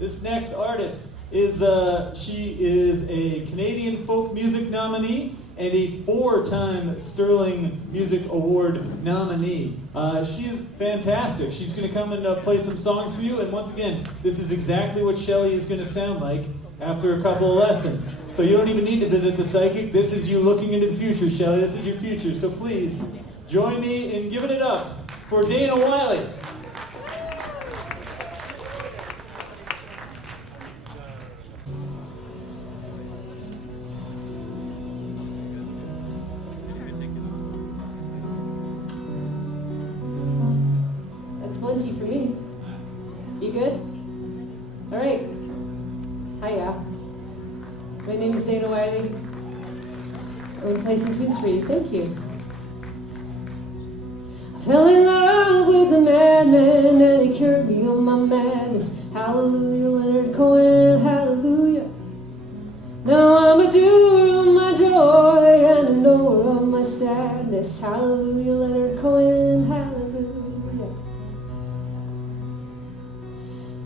This next artist is, she is a Canadian Folk Music nominee and a 4-time Sterling Music Award nominee. She is fantastic. She's going to come and play some songs for you. And once again, this is exactly what Shelley is going to sound like after a couple of lessons. So you don't even need to visit the psychic. This is you looking into the future, Shelley. This is your future. So please join me in giving it up for Dana Wylie. Plenty for me. You good? All right. Hiya. My name is Dana Wylie. I'm going to play some tunes for you. Thank you. I fell in love with a madman and he cured me of my madness. Hallelujah, Leonard Cohen, hallelujah. Now I'm a doer of my joy and a knower of my sadness. Hallelujah, Leonard Cohen, hallelujah.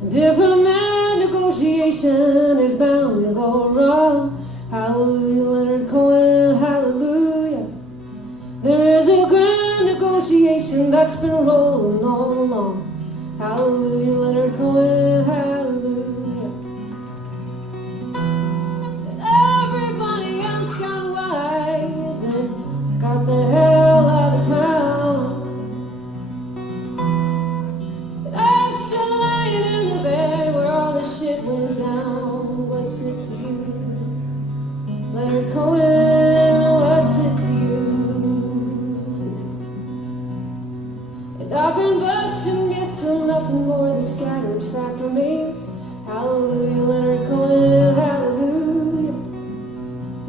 And if a mad negotiation is bound to go wrong, hallelujah, Leonard Cohen, hallelujah. There is a grand negotiation that's been rolling all along. Hallelujah, Leonard Cohen, hallelujah. And everybody else got wise and got the hell out of town. Went down, what's it to you? Leonard Cohen, what's it to you? And I've been busting myth till nothing more than scattered fact remains. Hallelujah, Leonard Cohen, hallelujah.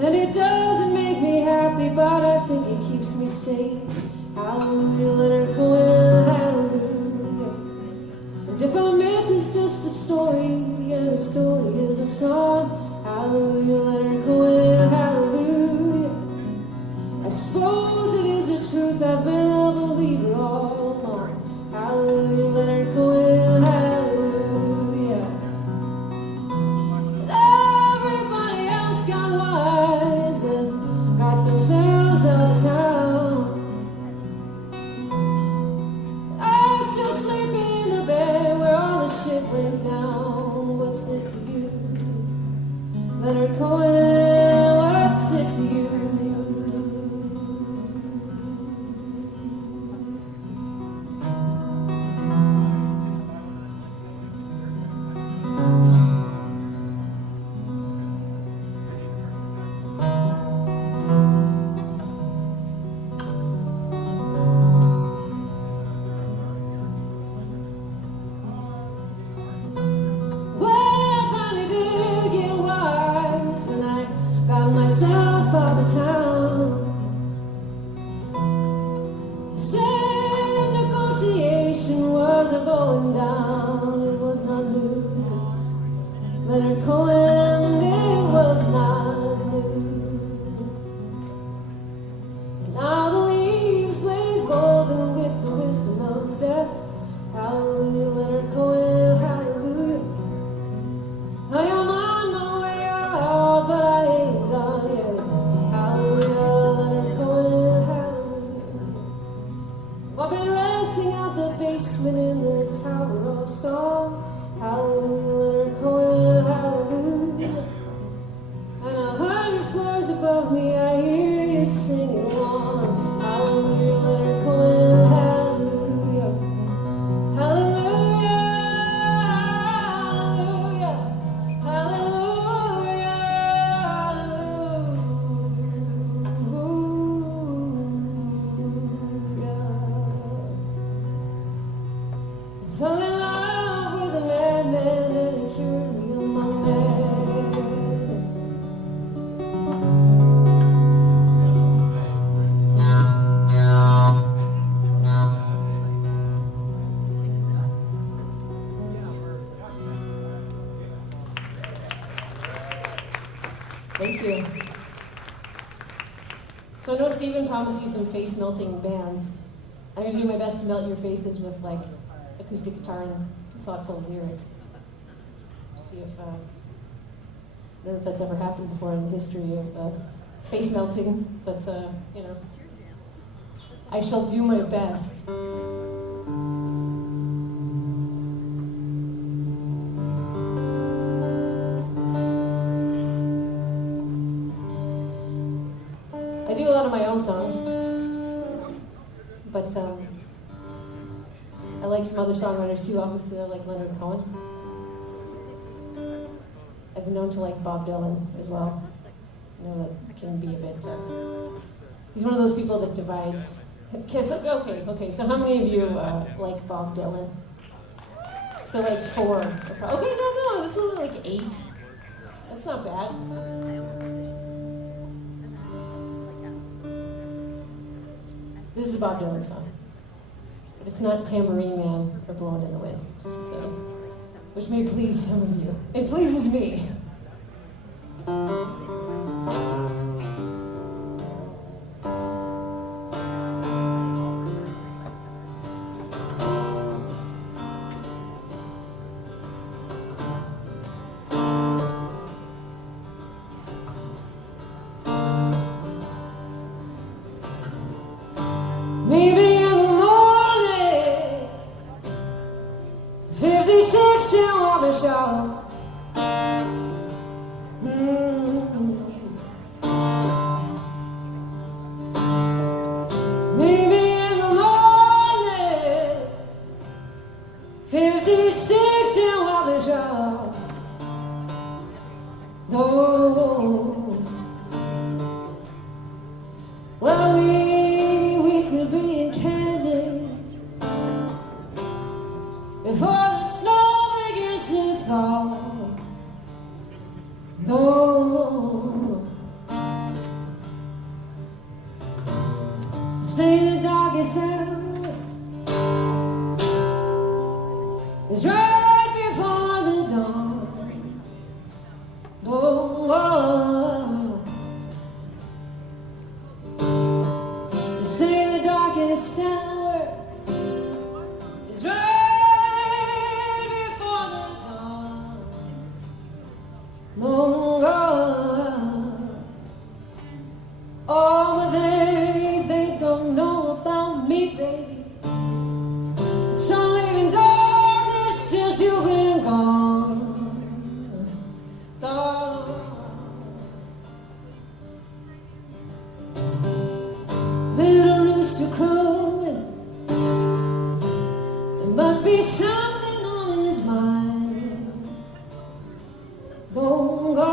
And it doesn't make me happy, but I think it keeps me sane. Hallelujah, Leonard Cohen, hallelujah. And if a myth is just a story, and a story is a song, hallelujah, Leonard Cohen, hallelujah. I suppose it is the truth, I've been a believer all along. Hallelujah, Leonard Cohen, hallelujah. And everybody else got wise and got themselves out of town. I'm still sleeping in the bed where all the shit went down. What's it to you? Leonard Cohen, what's it to you? Myself out of town. The same negotiation was a going down. It was not new. Leonard Cohen, it was not new. And now the leaves blaze golden with the wisdom of death. Hallelujah, Leonard Cohen, hallelujah. I am on my way out, but I ain't done yet. Hallelujah, Leonard Cohen, hallelujah. I've been renting out the basement in the Tower of Song. Hallelujah, Leonard Cohen, hallelujah. And 100 floors above me, I hear you singing along. Hallelujah, Leonard Cohen, hallelujah. Hallelujah, hallelujah, hallelujah, hallelujah. I fell in love with a madman and he cured me of my madness. Thank you. So I know Stephen promised you some face-melting bands. I'm going to do my best to melt your faces with, like, acoustic guitar and thoughtful lyrics. see if, I don't know if that's ever happened before in the history of face melting, but, you know, I shall do my best. I do a lot of my own songs, but I like some other songwriters too. Obviously, I like Leonard Cohen. I've been known to like Bob Dylan as well. You know, that can be a bit. He's one of those people that divides. Okay, so how many of you like Bob Dylan? So like 4. Okay, no, this is only like 8. That's not bad. This is a Bob Dylan song, but it's not Tambourine Man or Blowing in the Wind, just which may please some of you. It pleases me. Maybe in the morning, 56 in Wabash. Maybe in the morning, 56 in Wabash. Oh, well, we could be in Kansas before the snow begins to fall. No, say the darkest hour is right before the dawn. Oh, say the darkest hour is right before the dawn. No, oh, but they don't know about me, baby. It's only in darkness since you've been gone. Little rooster crowing, there must be something on his mind. Don't go.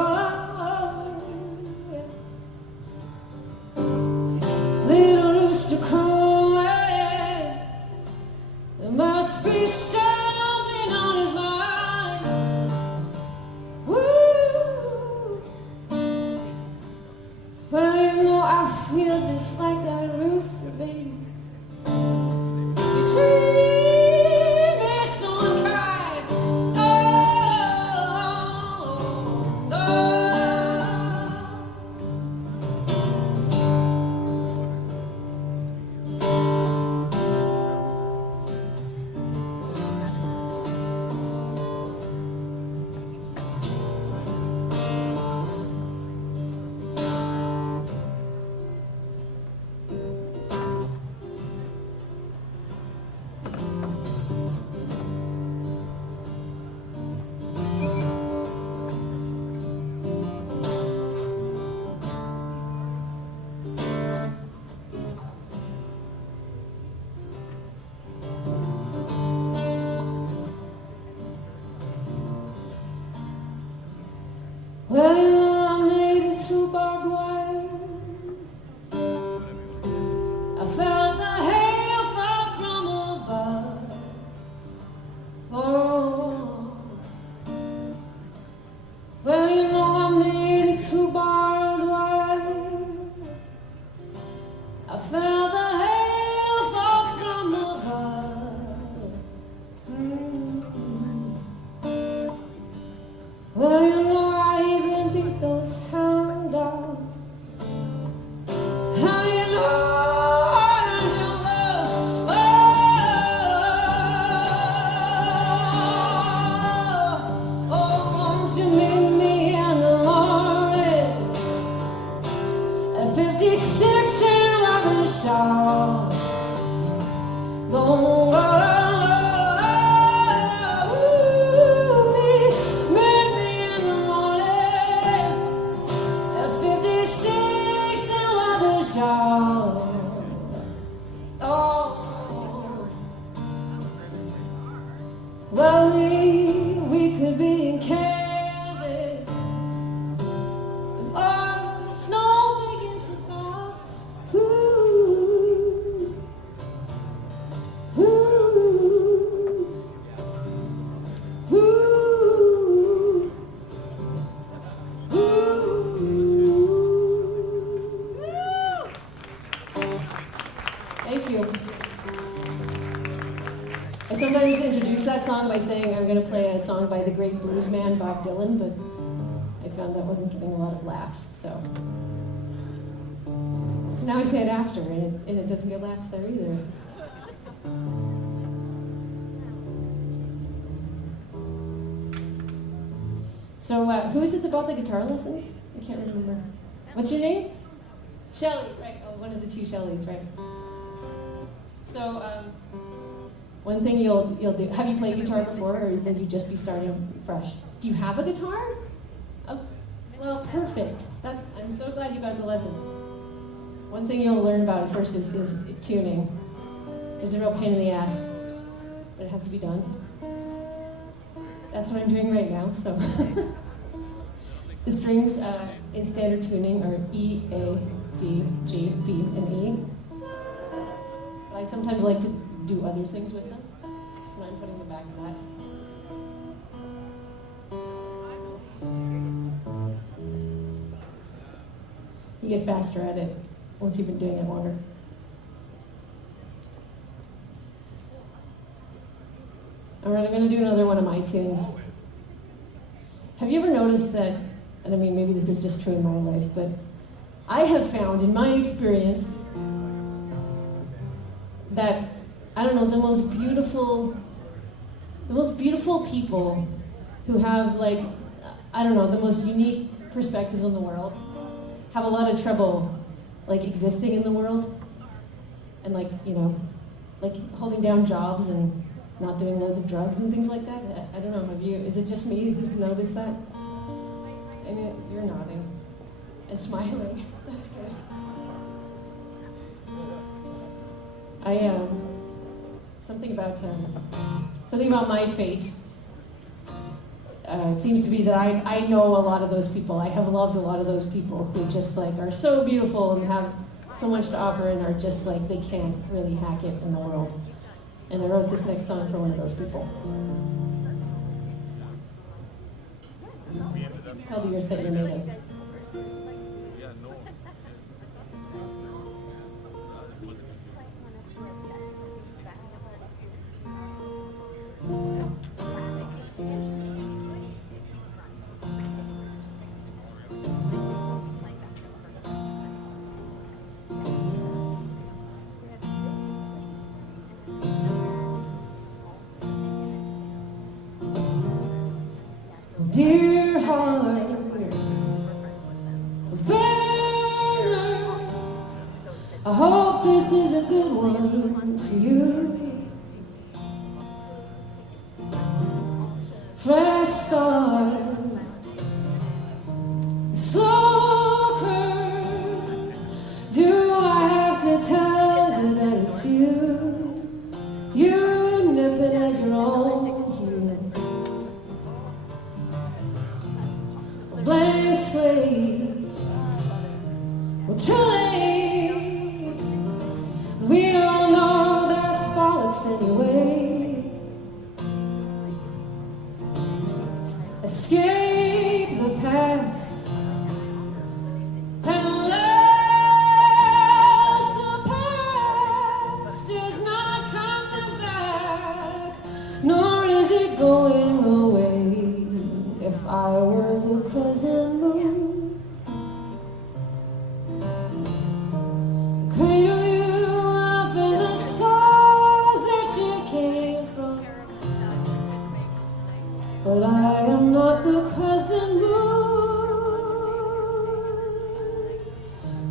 Little rooster crowing, there must be something on his mind. Woo. Well, you know, I feel just like that rooster, baby. You treat me so unkind. Oh, oh. Well, you know, I made it through barbed wire. I felt the hail fall from above. Oh, well, you know, I made it through barbed wire. I felt the hail fall from above. Well, you know, I even beat those hound dogs. How you learn to love? Oh, oh, song by saying I'm going to play a song by the great blues man Bob Dylan, but I found that wasn't getting a lot of laughs, so now I say it after, and it doesn't get laughs there either. So who is it that bought the guitar lessons? I can't remember. What's your name? Shelley, right. Oh, one of the two Shelleys, right. So one thing you'll do, have you played guitar before, or will you just be starting fresh? Do you have a guitar? Oh, well, perfect. I'm so glad you got the lesson. One thing you'll learn about it first is tuning. It's a real pain in the ass, but it has to be done. That's what I'm doing right now, so. The strings in standard tuning are E, A, D, G, B, and E. But I sometimes like to do other things with them, so I'm putting them back to that. You get faster at it once you've been doing it longer. All right, I'm going to do another one of my tunes. Have you ever noticed that, and I mean, maybe this is just true in my life, but I have found in my experience that, I don't know, the most beautiful people who have, like, I don't know, the most unique perspectives on the world have a lot of trouble, like, existing in the world and, like, you know, like holding down jobs and not doing loads of drugs and things like that. I don't know, is it just me who's noticed that? I mean, you're nodding and smiling. That's good. Something about my fate. It seems to be that I know a lot of those people. I have loved a lot of those people who just like are so beautiful and have so much to offer and are just like they can't really hack it in the world. And I wrote this next song for one of those people. It's called The Earth That You're Made Of. Dear heart, burner, I hope this is a good one for you. Fresh start, slow curve. Do I have to tell you that it's you? You nipping at your own heels. Blank slate, well, too late. We all know that's bollocks anyway. Escape the past and last. The past is not coming back, nor is it going away. If I were the crescent moon, cradle you up in the stars that you came from. But I am not the crescent moon.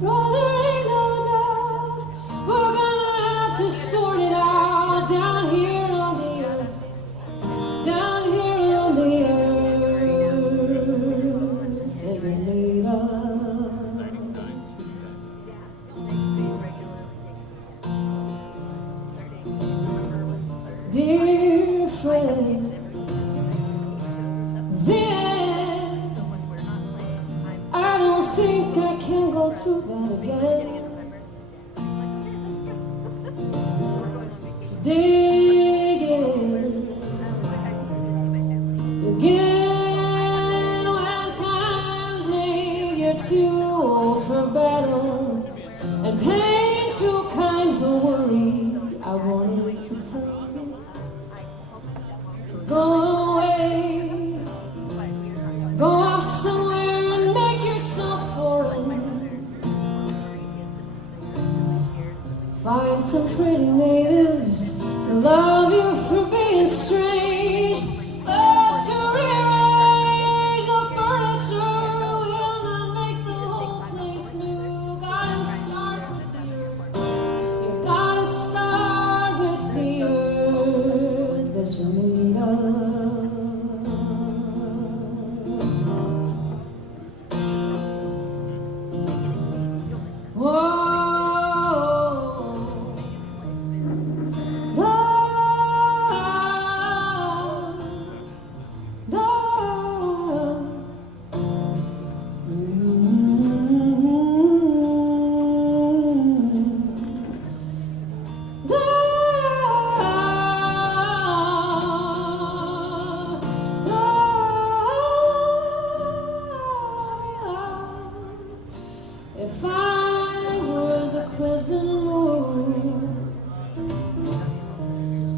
Brother, ain't no doubt we're gonna have to sort it out down here on the earth, down here on the earth. Dear friend, then I don't think I can go through that again. So dig in, begin when times make you too old for battle and pain too kind for worry. I wanted to tell you. some pretty natives to love you for being strange, but to rearrange the furniture will not make the whole place new. Gotta start with the earth. You gotta start with the earth that you're made of. Whoa. If I were the crescent moon,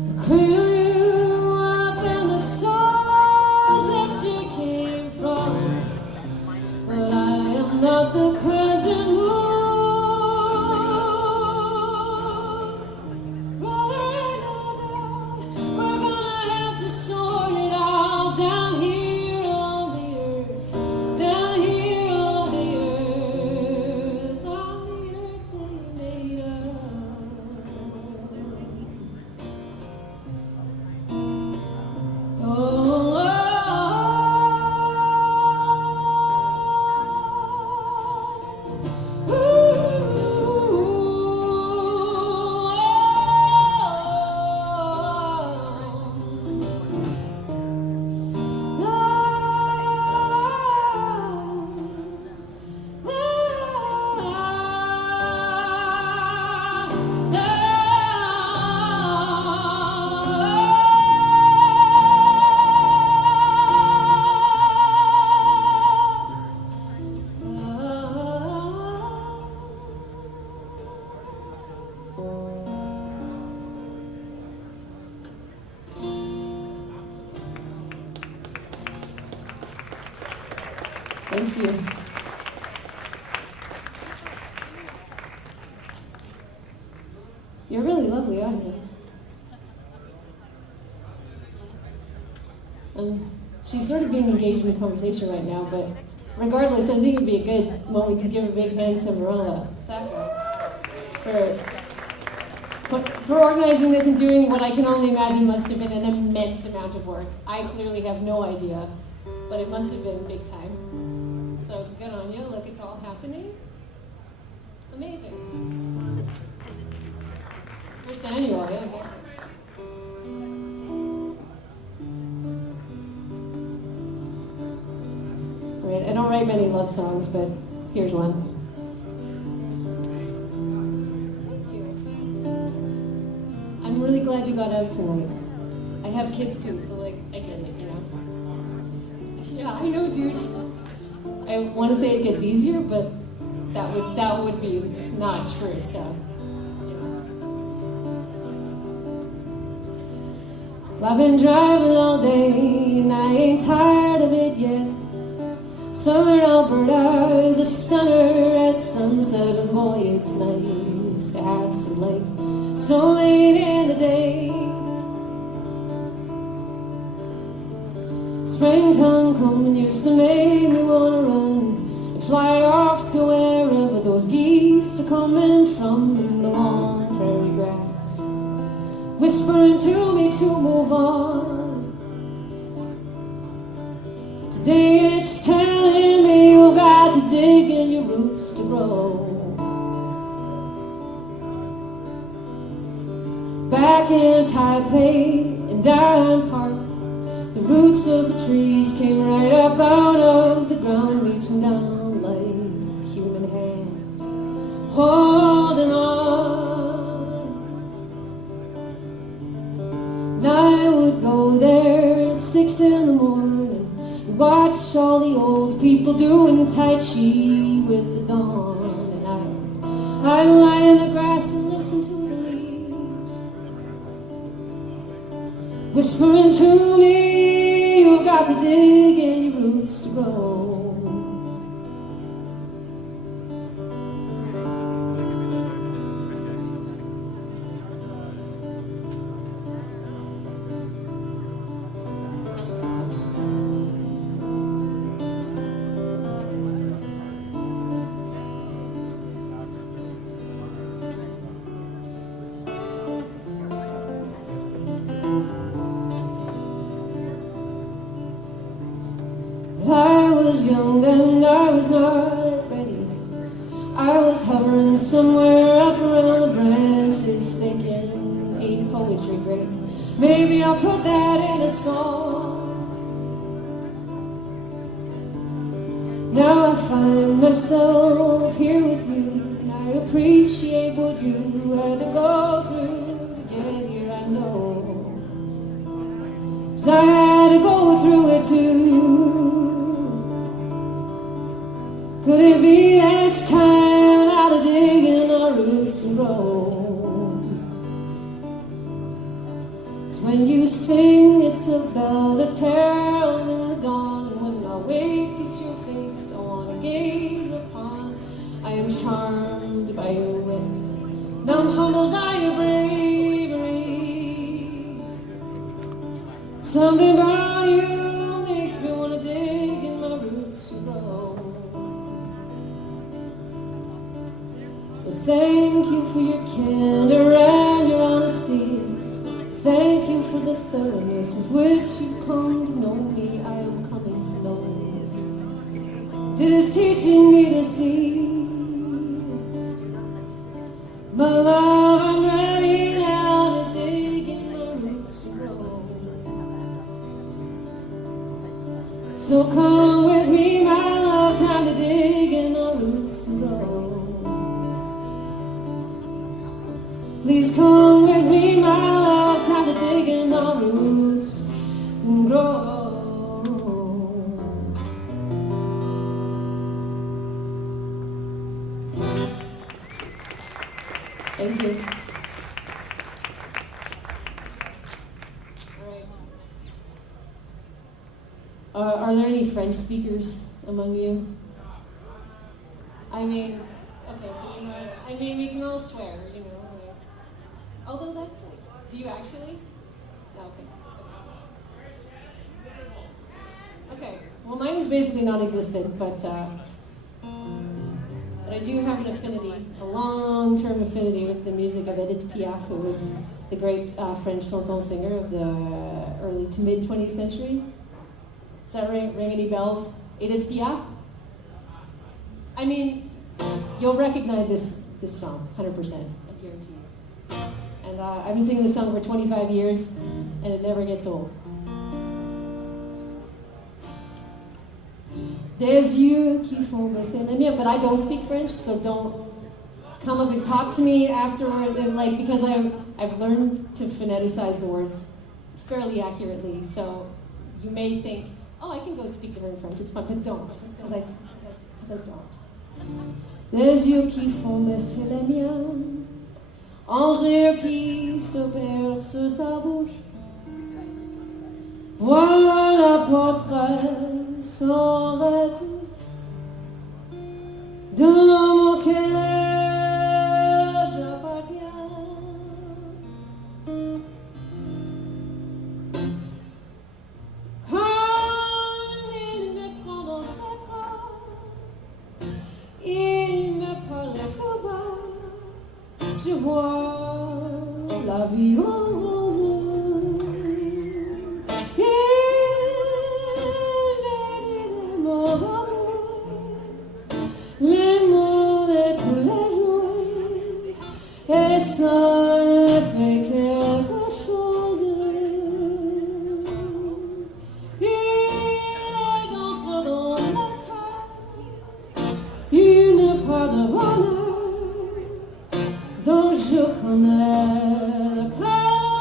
I'd cradle you up in the stars that you came from. But I am not the crescent moon. Brother, ain't no doubt we're gonna have to sort it out down here on the earth, down here on the earth, on the earth we made of. Oh, thank you. You're really lovely, aren't you? She's sort of being engaged in a conversation right now, but regardless, I think it would be a good moment to give a big hand to Mirella, Sacco, for organizing this and doing what I can only imagine must have been an immense amount of work. I clearly have no idea, but it must have been big time. So good on you. Look, it's all happening. Amazing. First annual, yeah. Right, I don't write many love songs, but here's one. Thank you. I'm really glad you got out tonight. I have kids too, so like, I get it, you know. Yeah, I know, dude. I want to say it gets easier, but that would be not true, so. Well, I've been driving all day and I ain't tired of it yet. Southern Alberta is a stunner at sunset, and boy, it's nice to have some light so late in the day. Springtime coming used to make me wanna run and fly off to wherever those geese are coming from in the long prairie grass, whispering to me to move on. Today it's telling me you got to dig in your roots to grow. Back in Taipei and Darien Park, the roots of the trees came right up out of the ground, reaching down like human hands, holding on. And I would go there at 6 in the morning and watch all the old people doing Tai Chi with the dawn. And I'd lie in the grass and listen to the leaves whispering to me, you got to dig in your roots to grow. But I was young and I was not ready. I was hovering somewhere up around the branches, thinking, ain't poetry great? Maybe I'll put that in a song. Now I find myself here with you, and I appreciate what you had to go through to get here, I know. 'Cause I had to go through it too. Could it be that it's time now to dig in our roots to grow? 'Cause when you sing, it's a bell that's heralding the dawn, and when I wake, it's your face I want to gaze upon. I am charmed by your wit, and I'm humbled by your bravery. Something about you makes me want to dig in my roots and grow. So thank you for your candor and your honesty. Thank you for the thoroughness with which you've come to know me. I am coming to know you. It is teaching me to see. My love, I'm ready now to dig in my roots and grow. So come with me, my love, time to dig in our roots and grow. Please come with me, my love, time to dig in our roots and grow. Thank you. All right. Are there any French speakers among you? I mean, okay, so we know. I mean, we can all swear, you know. Right? Although that's like, do you actually? No, okay. Okay. Well, mine is basically non-existent, but I do have an affinity, a long-term affinity with the music of Edith Piaf, who was the great French chanson singer of the early to mid-20th century. Does that ring any bells? Edith Piaf? I mean, you'll recognize this song, 100%, I guarantee you. And I've been singing this song for 25 years, and it never gets old. Des yeux qui font baisser les miens, but I don't speak French, so don't come up and talk to me afterward, and like, because I've learned to phoneticize the words fairly accurately, so you may think, oh, I can go speak to her in French, it's fine, but don't, because I don't. Des yeux qui font baisser les miens, un rire qui se perd sur sa bouche, voilà la portrait sans retour d'un homme auquel j'appartiens. Quand il me prend dans ses bras, il me parle tout bas, je vois la vie en rose. Les mots de tous les jours, et ça fait quelque chose. Il entre dans le cœur une part de bonheur dont je connais le cœur.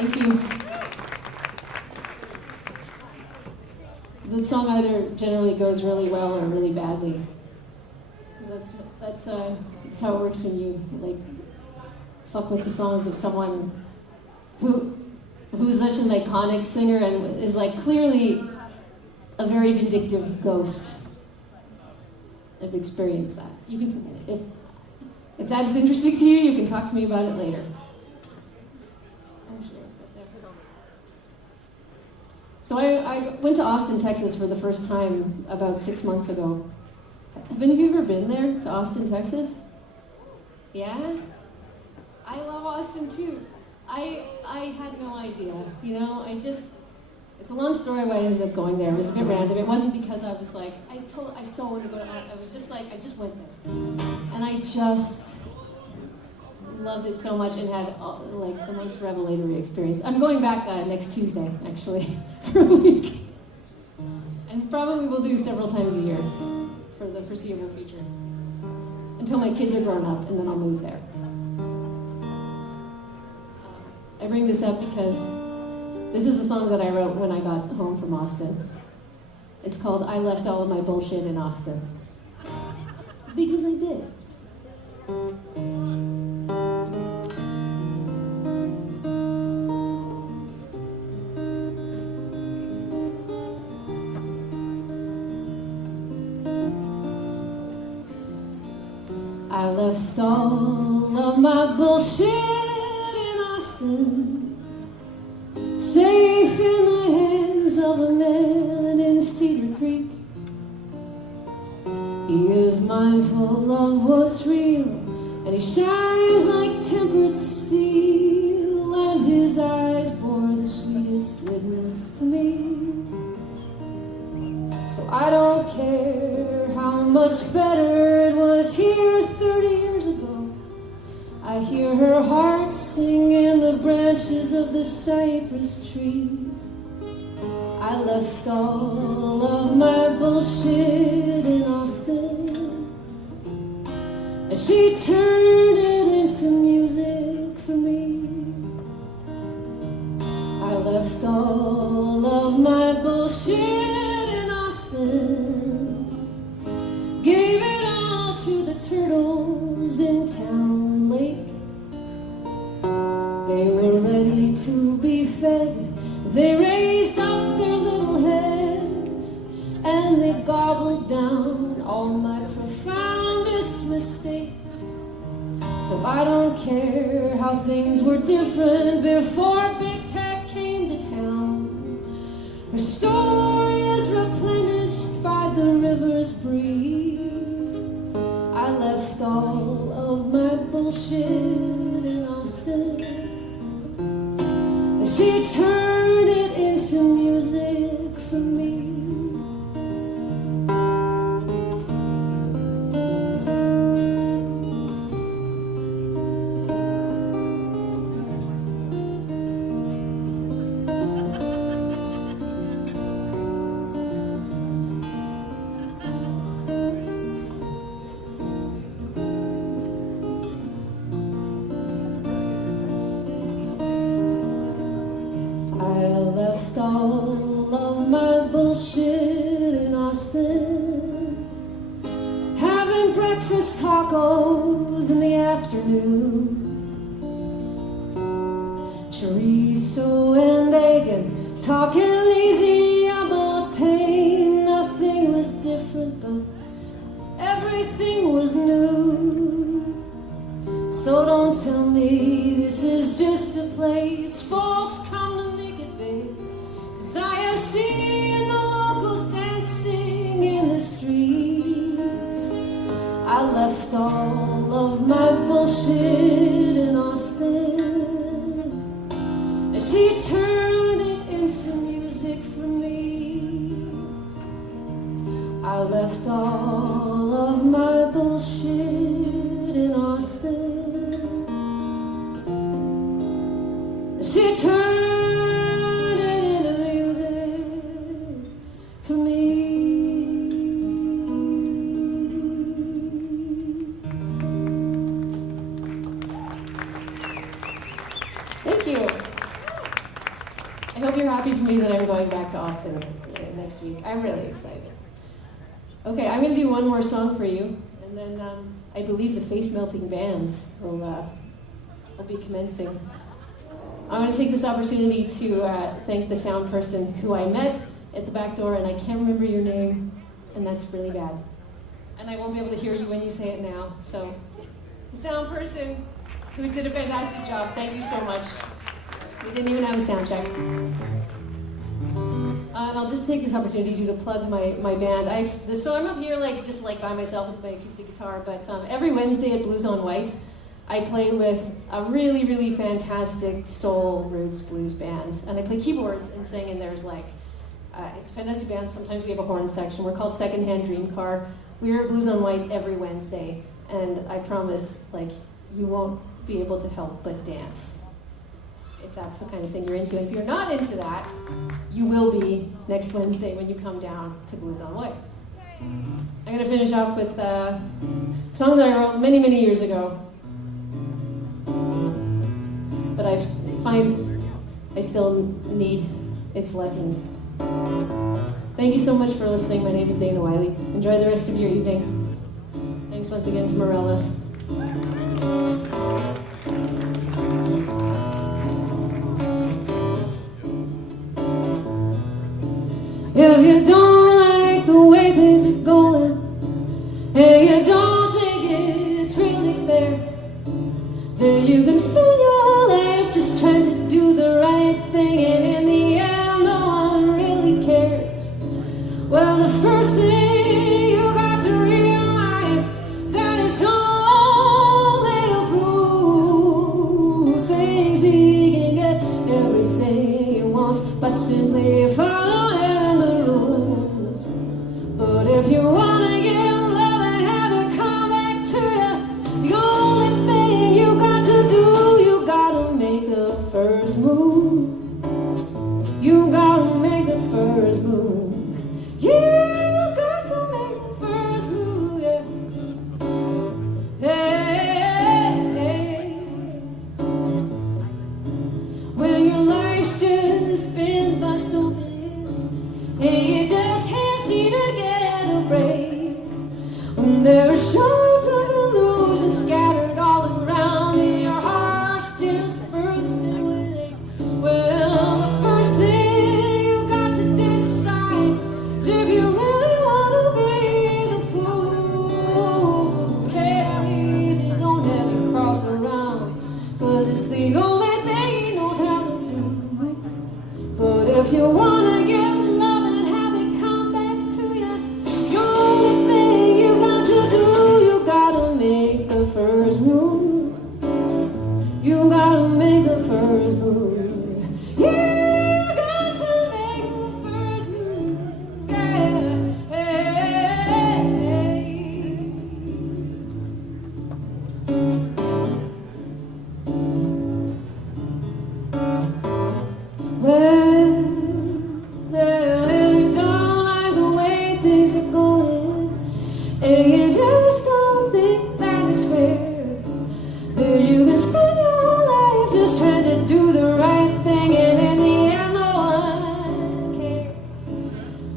Thank you. The song either generally goes really well or really badly. Because that's how it works when you like fuck with the songs of someone who's such an iconic singer and is like clearly a very vindictive ghost. I've experienced that. You can, if that's interesting to you, you can talk to me about it later. So I went to Austin, Texas for the first time about 6 months ago. Have any of you ever been there, to Austin, Texas? Yeah? I love Austin too. I had no idea, you know, it's a long story why I ended up going there. It was a bit random. It wasn't because I was like, I so want to go to Austin. I was just like, I just went there. And I just loved it so much and had like the most revelatory experience. I'm going back next Tuesday, actually, for a week. And probably will do several times a year for the foreseeable future. Until my kids are grown up, and then I'll move there. I bring this up because this is a song that I wrote when I got home from Austin. It's called I Left All of My Bullshit in Austin. Because I did. I left all of my bullshit in Austin, safe in the hands of a man in Cedar Creek. He is mindful of what's real, and he shines like tempered steel, and his eyes bore the sweetest witness to me. So I don't care how much better it was here 30 years ago. I hear her heart sing in the branches of the cypress trees. I left all of my bullshit in Austin, and she turned it into music for me. I left all of my bullshit in Austin, gave it all to the turtles in Town Lake. They were ready to be fed. They raised up their little heads, and they gobbled down all my profoundest mistakes. So I don't care how things were different before big tech came to town. Her story is replenished by the river's breeze. I left all of my bullshit in Austin, and she turned it into music for me. All of my bullshit in Austin, having breakfast tacos in the afternoon, chorizo and egg, and talking easy about pain. Nothing was different, but everything was new. So don't tell me this is just a place folks come to make it big. I have seen the locals dancing in the streets. I left all of my bullshit in Austin, and she turned it into music for me. I left all of my bullshit in Austin, and she turned for me. Thank you. I hope you're happy for me that I'm going back to Austin next week. I'm really excited. Okay, I'm going to do one more song for you, and then I believe the face-melting bands will be commencing. I want to take this opportunity to thank the sound person who I met at the back door, and I can't remember your name, and that's really bad. And I won't be able to hear you when you say it now. So, the sound person who did a fantastic job, thank you so much. We didn't even have a sound check. And I'll just take this opportunity to plug my band. So I'm up here just by myself with my acoustic guitar, but every Wednesday at Blues on White, I play with a really, really fantastic soul roots blues band. And I play keyboards and sing, and there's it's a fantastic band. Sometimes we have a horn section. We're called Secondhand Dream Car. We're at Blues on White every Wednesday, and I promise, you won't be able to help but dance. If that's the kind of thing you're into. And if you're not into that, you will be next Wednesday when you come down to Blues on White. I'm going to finish off with a song that I wrote many, many years ago. But I find I still need its lessons. Thank you so much for listening. My name is Dana Wylie. Enjoy the rest of your evening. Thanks once again to Mirella. If you don't like the way things are going, and you don't think it's really fair, then you can spend your life just trying to do the right thing, and in the end, no one really cares. Well, the first thing you got to realize is that it's only a fool who thinks he can get everything he wants by simply following the rules. But if you want to get love and have it come back to you, the only thing you got to do, you got to make the first move. You got to make the first move. You got to make the first move, yeah. Hey, hey. When your life's just been by stupid, and you just can't seem to get a break. When there are shards of illusion scattered all around, and your heart's just bursting with ache. Well, the first thing you got to decide is if you really want to be the fool. Carries his own heavy cross around, 'cause it's the only thing he knows how to do. But if you want to get love and have it come back to you, the only thing you got to do, you got to make the first move. You got to make the first move. You got to make the first move. Yeah. Hey. Well, if you don't like the way things are going, and you just don't think that it's fair, then you can spend your life just trying to do the right thing, and in the end, no one cares.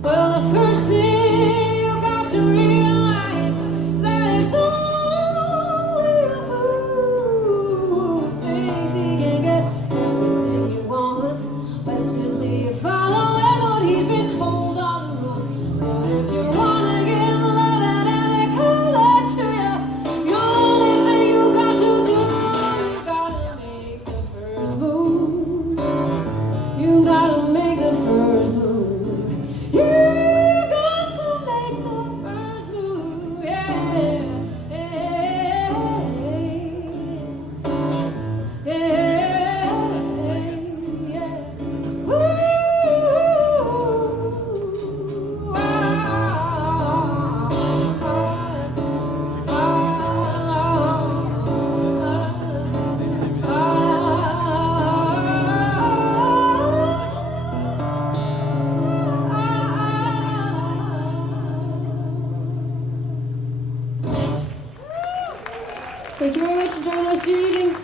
Well, the first thing you got to realize is that it's only a fool who thinks he can get everything he wants by simply following what he's been told on the rules. But if you want to get love and have it come back to you, the only thing you got to do, you got to make the first move. You got to make the first move. You got to make the first move. Yeah. Thank you very much. Enjoy the rest of your evening.